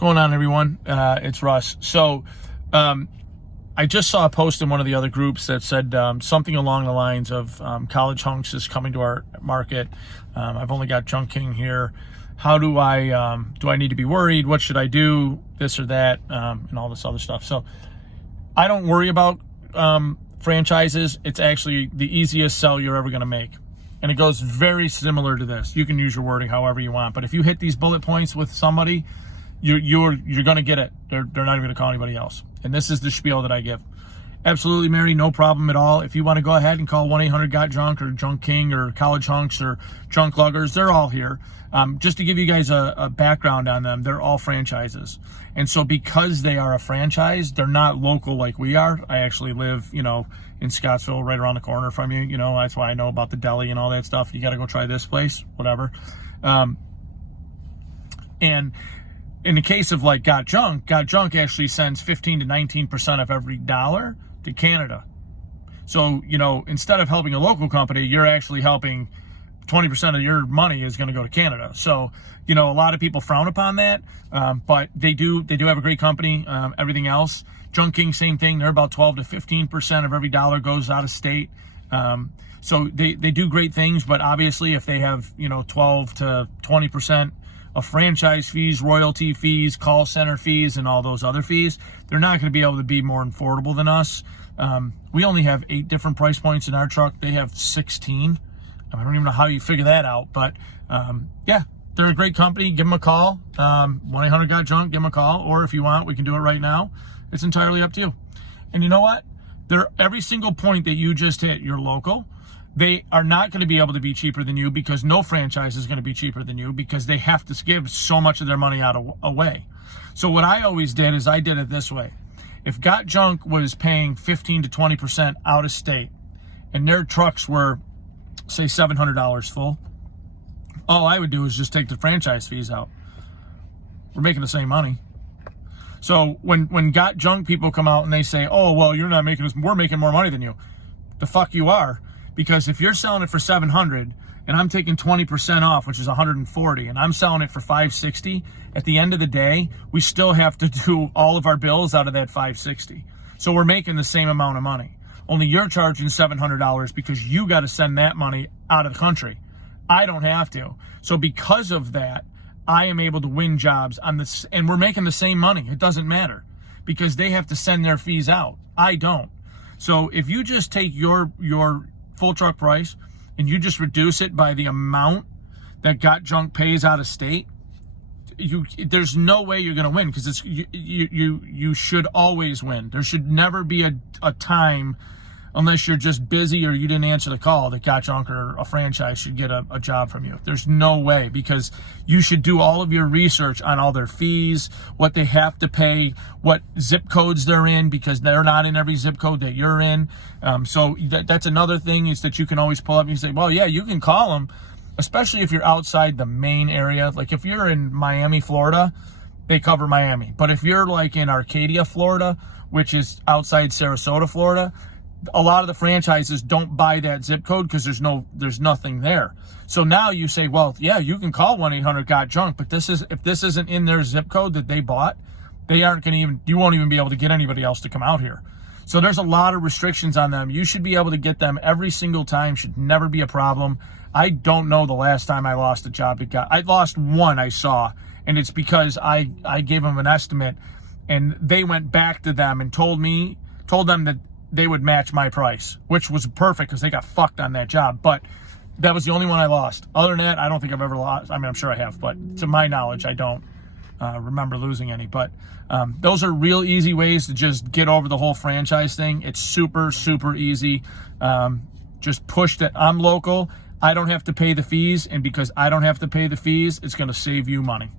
going on, everyone? It's Russ. So I just saw a post in one of the other groups that said something along the lines of College Hunks is coming to our market. I've only got Junk King here. How do I need to be worried? What should I do? This or that, and all this other stuff. So I don't worry about franchises. It's actually the easiest sell you're ever going to make. And it goes very similar to this. You can use your wording however you want, but if you hit these bullet points with somebody, you're going to get it. They're not even going to call anybody else. And this is the spiel that I give. Absolutely, Mary, no problem at all. If you want to go ahead and call 1-800-GOT-JUNK or Junk King or College Hunks or Junk Luggers, they're all here. Just to give you guys a background on them, they're all franchises. And so because they are a franchise, they're not local like we are. I actually live, in Scottsville, right around the corner from you. That's why I know about the deli and all that stuff. You got to go try this place, whatever. And in the case of like Got Junk actually sends 15 to 19% of every dollar to Canada. So, instead of helping a local company, you're actually helping 20% of your money is going to go to Canada. So, a lot of people frown upon that, but they do have a great company. Everything else, Junk King, same thing. They're about 12 to 15% of every dollar goes out of state. So they do great things, but obviously if they have, 12 to 20% of franchise fees, royalty fees, call center fees, and all those other fees, they're not going to be able to be more affordable than us. We only have 8 different price points in our truck. They have 16. I don't even know how you figure that out, but yeah, they're a great company. Give them a call. 1-800-GOT-JUNK, give them a call, or if you want, we can do it right now. It's entirely up to you. And you know what? Every single point that you just hit, you're local. They are not going to be able to be cheaper than you because no franchise is going to be cheaper than you because they have to give so much of their money away. So what I always did is I did it this way. If Got Junk was paying 15 to 20% out of state and their trucks were, say, $700 full, all I would do is just take the franchise fees out. We're making the same money. So when Got Junk people come out and they say, oh, well, you're not making us, we're making more money than you. The fuck you are. Because if you're selling it for $700 and I'm taking 20% off, which is $140, and I'm selling it for $560, at the end of the day, we still have to do all of our bills out of that $560. So we're making the same amount of money. Only you're charging $700 because you got to send that money out of the country. I don't have to. So because of that, I am able to win jobs on this, and we're making the same money. It doesn't matter because they have to send their fees out. I don't. So if you just take your full truck price and you just reduce it by the amount that Got Junk pays out of state, there's no way you're going to win because it's you should always win. There should never be a time, unless you're just busy or you didn't answer the call, that Got Junk or a franchise should get a job from you. There's no way, because you should do all of your research on all their fees, what they have to pay, what zip codes they're in, because they're not in every zip code that you're in. So that's another thing, is that you can always pull up and you say, well, yeah, you can call them, especially if you're outside the main area. Like if you're in Miami, Florida, they cover Miami. But if you're like in Arcadia, Florida, which is outside Sarasota, Florida, a lot of the franchises don't buy that zip code because there's nothing there. So now you say, well, yeah, you can call 1-800-GOT-JUNK, but if this isn't in their zip code that they bought, they aren't going to you won't even be able to get anybody else to come out here. So there's a lot of restrictions on them. You should be able to get them every single time. Should never be a problem. I don't know the last time I lost a job to I lost one I saw, and it's because I gave them an estimate and they went back to them and told them that they would match my price, which was perfect because they got fucked on that job. But that was the only one I lost. Other than that, I don't think I've ever lost. I mean, I'm sure I have, but to my knowledge, I don't remember losing any. But those are real easy ways to just get over the whole franchise thing. It's super, super easy. Just push that I'm local. I don't have to pay the fees. And because I don't have to pay the fees, it's going to save you money.